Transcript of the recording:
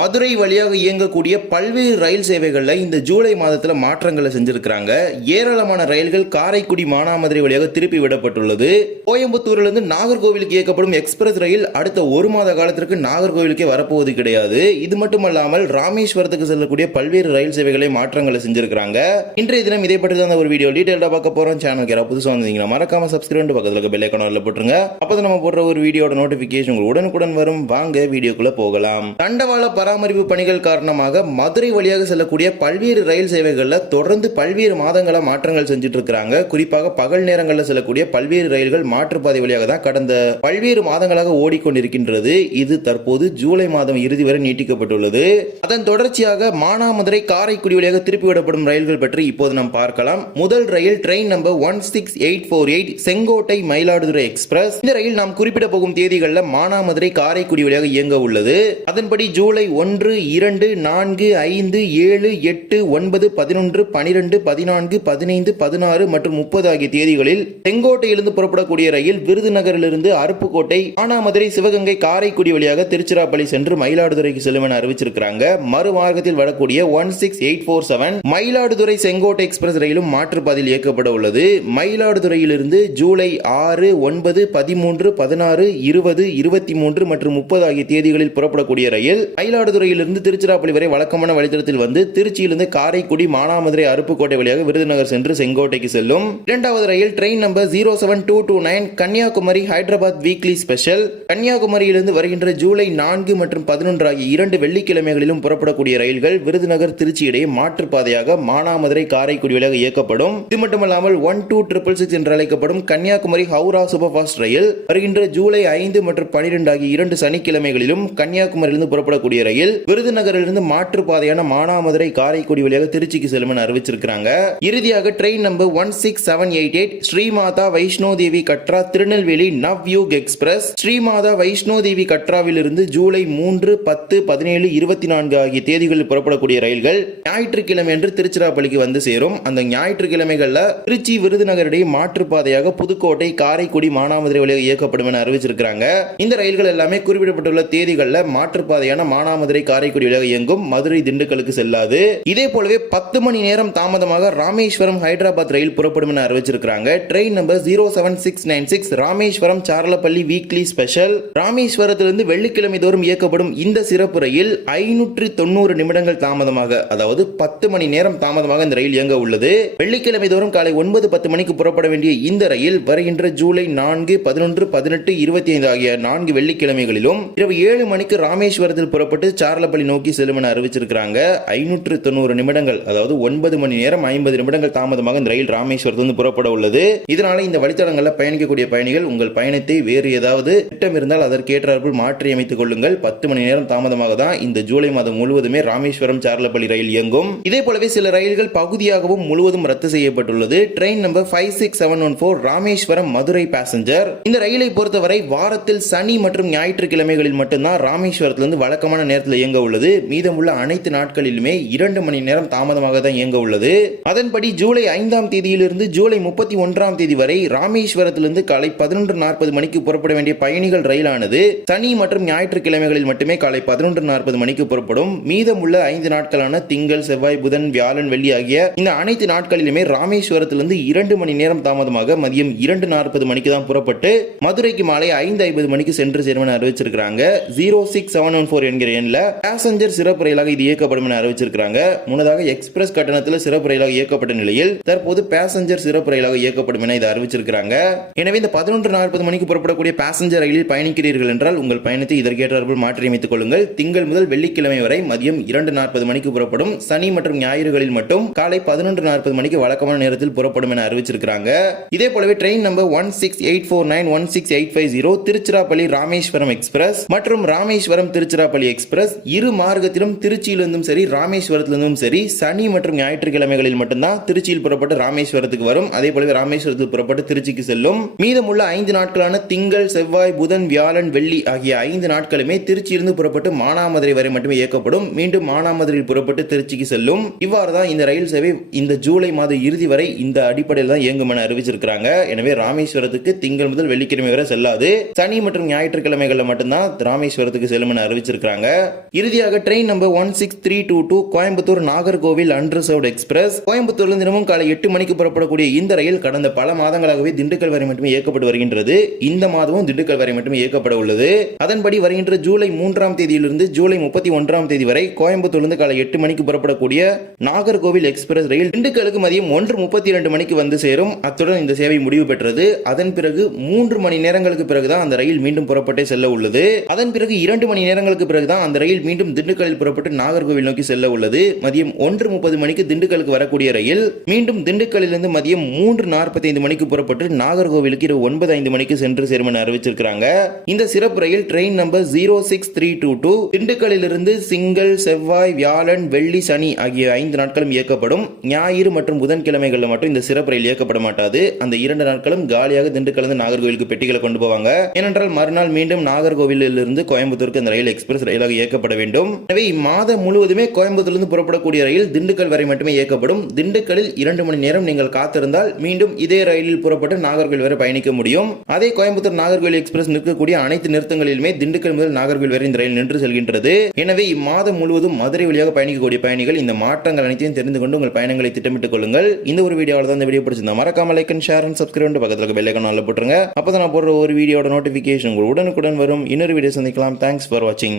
மதுரை வழியாக இயங்கக்கூடிய பல்வேறு ரயில் சேவைகளில் இந்த ஜூலை மாதத்தில் மாற்றங்களை செஞ்சிருக்கிறாங்க. ஏராளமான ரயில்கள் காரைக்குடி மானாமதுரை வழியாக திருப்பி விடப்பட்டுள்ளது. கோயம்புத்தூரிலிருந்து நாகர்கோவிலுக்கு இயக்கப்படும் எக்ஸ்பிரஸ் ரயில் அடுத்த ஒரு மாத காலத்திற்கு நாகர்கோவிலுக்கே வரப்போவது கிடையாது. இது மட்டுமல்லாமல் ராமேஸ்வரத்துக்கு செல்லக்கூடிய பல்வேறு ரயில் சேவைகளை மாற்றங்களை செஞ்சிருக்கிறாங்க. இன்றைய தினம் இதை பற்றி தான் ஒரு வீடியோ டீட்டெயிலாக பார்க்க போறோம். சேனலுக்கு யாராவது புதுசாக வந்தீங்கன்னா மறக்காம சப்ஸ்கிரைப் பக்கத்தில் பெல் ஐக்கானில் போட்டுருங்க. அப்போ நம்ம போடுற ஒரு வீடியோட நோட்டிஃபிகேஷன் உங்களுக்கு உடனுக்குடன் வரும். வாங்க வீடியோக்குள்ள போகலாம். தண்டவாள பராமரிப்பு பணிகள் காரணமாக மதுரை வழியாக செல்லக்கூடிய பல்வேறு ரயில் சேவைகளில் தொடர்ந்து பல்வேறு மாதங்களாக மாற்றங்கள் செஞ்சுட்டு இருக்கிறாங்க குறிப்பாக பகல் நேரங்களில் செல்லக்கூடிய பல்வேறு ரயில்கள் மாற்றுப்பாதை வழியாக தான் கடந்த பல்வேறு மாதங்களாக ஓடிக்கொண்டிருக்கின்றது. இது தற்போது ஜூலை மாதம் இறுதி வரை நீட்டிக்கப்பட்டுள்ளது. அதன் தொடர்ச்சியாக மானாமதுரை காரைக்குடி வழியாக திருப்பி விடப்படும் ரயில்கள் பற்றி இப்போது நாம் பார்க்கலாம். முதல் ரயில் train number one six eight four eight Sengottai Mayiladuthurai express. இந்த ரயில் நாம் குறிப்பிட போகும் தேதிகளில் மானாமதுரை காரைக்குடி வழியாக இயங்க உள்ளது. அதன்படி ஜூலை ஒன்று இரண்டு நான்கு ஐந்து ஏழு எட்டு ஒன்பது பதினொன்று பனிரெண்டு பதினான்கு பதினைந்து பதினாறு மற்றும் முப்பது ஆகிய தேதிகளில் செங்கோட்டையிலிருந்து புறப்படக்கூடிய ரயில் விருதுநகரிலிருந்து அருப்புக்கோட்டை ஆனாமதுரை சிவகங்கை காரைக்குடி வழியாக திருச்சிராப்பள்ளி சென்று மயிலாடுதுறைக்கு செல்லும் என அறிவிச்சிருக்கிறாங்க. மறுமார்க்கத்தில் வரக்கூடிய one six eight four seven Mayiladuthurai Sengottai express ரயிலும் மாற்றுப்பாதையில் இயக்கப்பட உள்ளது. மயிலாடுதுறையிலிருந்து ஜூலை ஆறு ஒன்பது பதிமூன்று பதினாறு இருபது இருபத்தி மூன்று மற்றும் முப்பது ஆகிய தேதிகளில் புறப்படக்கூடிய ரயில் மயிலாடுதுறையிலிருந்து திருச்சிராப்பள்ளி வரை வழக்கமான வழித்தடத்தில் வந்து திருச்சியிலிருந்து காரைக்குடி மானாமதுரை அருப்புக்கோட்டை வழியாக விருதுநகர் சென்று செங்கோட்டைக்கு செல்லும். இரண்டாவது ரயில் train number zero seven two two nine Kanyakumari Hyderabad weekly special கன்னியாகுமரியிலிருந்து வருகின்ற ஜூலை நான்கு மற்றும் பதினொன்று ஆகிய இரண்டு வெள்ளிக்கிழமைகளிலும் புறப்படக்கூடிய ரயில்கள் விருதுநகர் திருச்சி இடையே மாற்றுப்பாதையாக மானாமதுரை காரைக்குடி வழியாக இயக்கப்படும். இது மட்டுமல்லாமல் ஒன் டூ ட்ரிபிள் சிக்ஸ் என்று அழைக்கப்படும் கன்னியாகுமரி ஹவுரா சூப்பர் ஃபாஸ்ட் ரயில் வருகின்ற ஜூலை ஐந்து மற்றும் பனிரெண்டு ஆகிய இரண்டு சனிக்கிழமைகளிலும் கன்னியாகுமரியிலிருந்து புறப்படக்கூடிய ரயில் விருதுநகரிலிருந்து மாற்றுப்பாதையான மானாமதுரை காரைக்குடி வழியாக திருச்சிக்கு செல்லும் என அறிவிச்சிருக்கிறாங்க. இறுதியாக train number one six seven eight eight Shri Mata Vaishno Devi Katra Tirunelveli Navyug express. Shri Mata Vaishno Devi கட்ராவிலிருந்து July மூன்று பத்து பதினேழு இருபத்தி நான்கு ஆகிய தேதிகளில் புறப்படக்கூடிய ரயில்கள் ஞாயிற்றுக்கிழமை என்று திருச்சிராப்பள்ளிக்கு வந்து சேரும். அந்த ஞாயிற்றுக்கிழமைகள்ல திருச்சி விருதுநகர் இடையே மாற்றுப்பாதையாக புதுக்கோட்டை காரைக்குடி மானாமதுரை வழியாக இயக்கப்படும் என அறிவிச்சிருக்கிறாங்க. இந்த ரயில்கள் எல்லாமே குறிப்பிடப்பட்டுள்ள தேதிகளில் மாற்றுப்பாதையான மானாமதுரை காரைக்குடி வழியாக இயங்கும் மதுரை திண்டுக்கலுக்கு செல்லாது. இதே போலவே பத்து மணி நேரம் தாமதமாக ராமேஸ்வரம் ஹைதராபாத் ரயில் புறப்படும் என அறிவிச்சிருக்கிறாங்க. Train number zero seven six nine six Rameswaram Charlapalli weekly special. ராமேஸ்வரத்திலிருந்து வெள்ளிக்கிழமை தோறும் இயக்கப்படும் இந்த சிறப்பு ரயில் ஐநூற்று தொண்ணூறு நிமிடங்கள் தாமதமாக அதாவது பத்து மணி நேரம் தாமதமாக இந்த ரயில் இயங்க உள்ளது. வெள்ளிக்கிழமை தோறும் காலை ஒன்பது பத்து மணிக்கு புறப்பட வேண்டிய இந்த ரயில் வருகின்ற ஜூலை நான்கு பதினொன்று பதினெட்டு இருபத்தி ஐந்து ஆகிய நான்கு வெள்ளிக்கிழமைகளிலும் இரவு ஏழு மணிக்கு ராமேஸ்வரத்தில் புறப்பட்டு சார்லப்பள்ளி நோக்கி செல்லும் என அறிவிச்சிருக்கிறாங்க. ஐநூற்று தொண்ணூறு நிமிடங்கள் அதாவது ஒன்பது மணி நேரம் ஐம்பது நிமிடங்கள் தாமதமாக இந்த ரயில் ராமேஸ்வரத்திலிருந்து புறப்பட உள்ளது. இதனால இந்த வழித்தடங்களில் பயணிக்கக்கூடிய பயணிகள் உங்கள் பயணத்தை வேறு ஏதாவது திட்டம் இருந்தால் அதற்கேற்றாற்போல் மாற்றி அமைத்துக் கொள்ளுங்கள். பத்து மணி நேரம் தாமதமாக தான் இந்த ஜூலை மாதம் முழுவதுமே ராமேஸ்வரம் சார்லப்பள்ளி ரயில் இயங்கும். இதே போலவே சில ரயில்கள் பகுதியாகவும் முழுவதும் ரத்து செய்யப்பட்டுள்ளது. Train number five six seven one four Rameswaram Madurai passenger இந்த ரயிலை பொறுத்தவரை வாரத்தில் சனி மற்றும் ஞாயிற்றுக்கிழமைகளில் மட்டும்தான் ராமேஸ்வரத்திலிருந்து வழக்கமான நேரத்தில் நேரத்தில் இயங்க உள்ளது. மீதமுள்ள அனைத்து நாட்களிலுமே இரண்டு மணி நேரம் தாமதமாக தான் இயங்க உள்ளது. அதன்படி ஜூலை ஐந்தாம் தேதியிலிருந்து ஜூலை முப்பத்தி ஒன்றாம் தேதி வரை ராமேஸ்வரத்திலிருந்து காலை பதினொன்று நாற்பது மணிக்கு புறப்பட வேண்டிய பயணிகள் ரயிலானது சனி மற்றும் ஞாயிற்றுக்கிழமைகளில் மட்டுமே காலை பதினொன்று நாற்பது மணிக்கு புறப்படும். மீதமுள்ள ஐந்து நாட்களான திங்கள் செவ்வாய் புதன் வியாழன் வெள்ளி ஆகிய இந்த அனைத்து நாட்களிலுமே ராமேஸ்வரத்திலிருந்து இரண்டு மணி நேரம் தாமதமாக மதியம் இரண்டு நாற்பது மணிக்கு தான் புறப்பட்டு மதுரைக்கு மாலை ஐந்து ஐம்பது மணிக்கு சென்று சேரும் அறிவிச்சிருக்கிறாங்க. Zero six seven one four என்கிற எண்ணில் பேசஞ்சர் சிறப்பு ரயிலாக இது இயக்கப்படும் என அறிவிச்சிருக்காங்க முன்னதாக எக்ஸ்பிரஸ் கட்டணத்தில் சிறப்பு ரயிலாக இயக்கப்பட்ட நிலையில் தற்போது பேசஞ்சர் சிறப்பு ரயிலாக இயக்கப்படும் என இதை அறிவிச்சிருக்காங்க எனவே இந்த பதினொன்று நாற்பது மணிக்கு புறப்படக்கூடிய பேசஞ்சர் ரயிலில் பயணிக்கிறீர்கள் என்றால் உங்கள் பயணத்தை இதற்கேற்றாற்போல் மாற்றியமைத்துக் கொள்ளுங்கள். திங்கள் முதல் வெள்ளிக்கிழமை வரை மதியம் இரண்டு நாற்பது மணிக்கு புறப்படும் சனி மற்றும் ஞாயிறுகளில் மட்டும் காலை பதினொன்று நாற்பது மணிக்கு வழக்கமான நேரத்தில் புறப்படும் என அறிவிச்சிருக்காங்க இதே போலவே train number one six eight four nine one six eight five zero Tiruchirappalli Rameswaram express மற்றும் ராமேஸ்வரம் திருச்சிராப்பள்ளி எக்ஸ்பிரஸ் இரு மார்க்கத்திலும் திருச்சியிலிருந்தும் சரி ராமேஸ்வரத்திலிருந்தும் சரி சனி மற்றும் ஞாயிற்றுக்கிழமைகளில் மட்டும்தான் திருச்சியில் புறப்பட்டு ராமேஸ்வரத்துக்கு வரும். அதே போலவே ராமேஸ்வரத்தில் புறப்பட்டு திருச்சிக்கு செல்லும். மீதமுள்ள ஐந்து நாட்களான திங்கள் செவ்வாய் புதன் வியாழன் வெள்ளி ஆகிய ஐந்து நாட்களுமே திருச்சியிலிருந்து புறப்பட்டு மானாமதுரை வரை மட்டுமே இயக்கப்படும். மீண்டும் மானாமதுரையில் புறப்பட்டு திருச்சிக்கு செல்லும். இவ்வாறு தான் இந்த ரயில் சேவை இந்த ஜூலை மாத இறுதி வரை இந்த அடிப்படையில் தான் இயங்கும் என அறிவிச்சிருக்கிறாங்க. எனவே ராமேஸ்வரத்துக்கு திங்கள் முதல் வெள்ளிக்கிழமை வரை செல்லாது. சனி மற்றும் ஞாயிற்றுக்கிழமைகளில் மட்டும்தான் ராமேஸ்வரத்துக்கு செல்லும் என அறிவிச்சிருக்கிறாங்க. இறுதியாக train number one six three two two Coimbatore Nagercoil unreserved express. கோயம்புத்தூர்ல தினமும் காலை எட்டு மணிக்கு புறப்படக்கூடிய இந்த ரயில் கடந்த பல மாதங்களாகவே திண்டுக்கல் வரை மட்டுமே இயக்கப்பட்டு வருகின்றது. இந்த மாதமும் திண்டுக்கல் வரை மட்டுமே இயக்கப்பட உள்ளது. அதன்படி வருகின்ற ஜூலை மூன்றாம் தேதியிலிருந்து ஜூலை முப்பத்தி ஒன்றாம் தேதி வரை கோயம்புத்தூர்லிருந்து காலை எட்டு மணிக்கு புறப்படக்கூடிய நாகர்கோவில் எக்ஸ்பிரஸ் ரயில் திண்டுக்கலுக்கு மதியம் ஒன்று முப்பத்தி இரண்டு மணிக்கு வந்து சேரும். அத்துடன் இந்த சேவை முடிவு பெற்றது. அதன் பிறகு மூன்று மணி நேரங்களுக்கு பிறகுதான் அந்த ரயில் மீண்டும் புறப்பட்டே செல்ல உள்ளது. அதன் பிறகு இரண்டு மணி நேரங்களுக்கு பிறகுதான் அந்த ரயில் மீண்டும் திண்டுக்கல்லில் புறப்பட்டு நாகர்கோவில் நோக்கி செல்ல உள்ளது. மதியம் ஒன்று முப்பது மணிக்கு திண்டுக்கலுக்கு வரக்கூடிய ரயில் மீண்டும் திண்டுக்கல்லிருந்து மதியம் மூன்று நாற்பத்தி ஐந்து மணிக்கு புறப்பட்டு நாகர்கோவிலுக்கு இரவு ஒன்பது ஐந்து மணிக்கு சென்று சேரும் என அறிவிச்சிருக்கிறாங்க. இந்த சிறப்பு ரயில் train number zero six three two two திண்டுக்கல்லிலிருந்து சிங்கள் செவ்வாய் வியாழன் வெள்ளி சனி ஆகிய ஐந்து நாட்களும் இயக்கப்படும். ஞாயிறு மற்றும் புதன்கிழமைகளில் மட்டும் இந்த சிறப்பு ரயில் இயக்கப்பட மாட்டாது. அந்த இரண்டு நாட்களும் காலியாக திண்டுக்கல்லிருந்து நாகர்கோவிலுக்கு பெட்டிகளை கொண்டு போவாங்க. ஏனென்றால் மறுநாள் மீண்டும் நாகர்கோவிலிருந்து கோயம்புத்தூருக்கு அந்த ரயில் எக்ஸ்பிரஸ் ரயிலாக இயக்கப்பட வேண்டும். எனவே இம்மாதம் முழுவதுமே கோயம்புத்தூரிலிருந்து புறப்படக்கூடிய ரயில் திண்டுக்கல் வரை மட்டுமே இயக்கப்படும். திண்டுக்கல்லில் இரண்டு மணி நேரம் நீங்கள் காத்திருந்தால் மீண்டும் இதே ரயிலில் புறப்பட்டு நாகர்கோவில் வரை பயணிக்க முடியும். அதே கோயம்புத்தூர் நாகர்கோவில் எக்ஸ்பிரஸ் நிற்கக்கூடிய அனைத்து நிறுத்தங்களிலுமே திண்டுக்கல் முதல் நாகர்கோவில் வரை இந்த ரயில் நின்று செல்கின்றது. எனவே இம்மாதம் முழுவதும் மதுரை வழியாக பயணிக்கக்கூடிய பயணிகள் இந்த மாற்றங்கள் அனைத்தையும் தெரிந்து கொண்டு உங்கள் பயணங்களை திட்டமிட்டுக் கொள்ளுங்கள். இந்த ஒரு வீடியோவில் தான் இந்த வீடியோ பிடிச்சிருந்தா மறக்காம like and share and subscribe பக்கத்தில் இருக்க பெல் ஐக்கான் போட்டுருங்க. அப்போ நான் போடுற ஒரு வீடியோட நோட்டிஃபிகேஷன் உங்களுக்கு உடனுக்குடன் வரும். இன்னொரு வீடியோ சந்திக்கலாம். தேங்க்ஸ் ஃபார் வாட்சிங்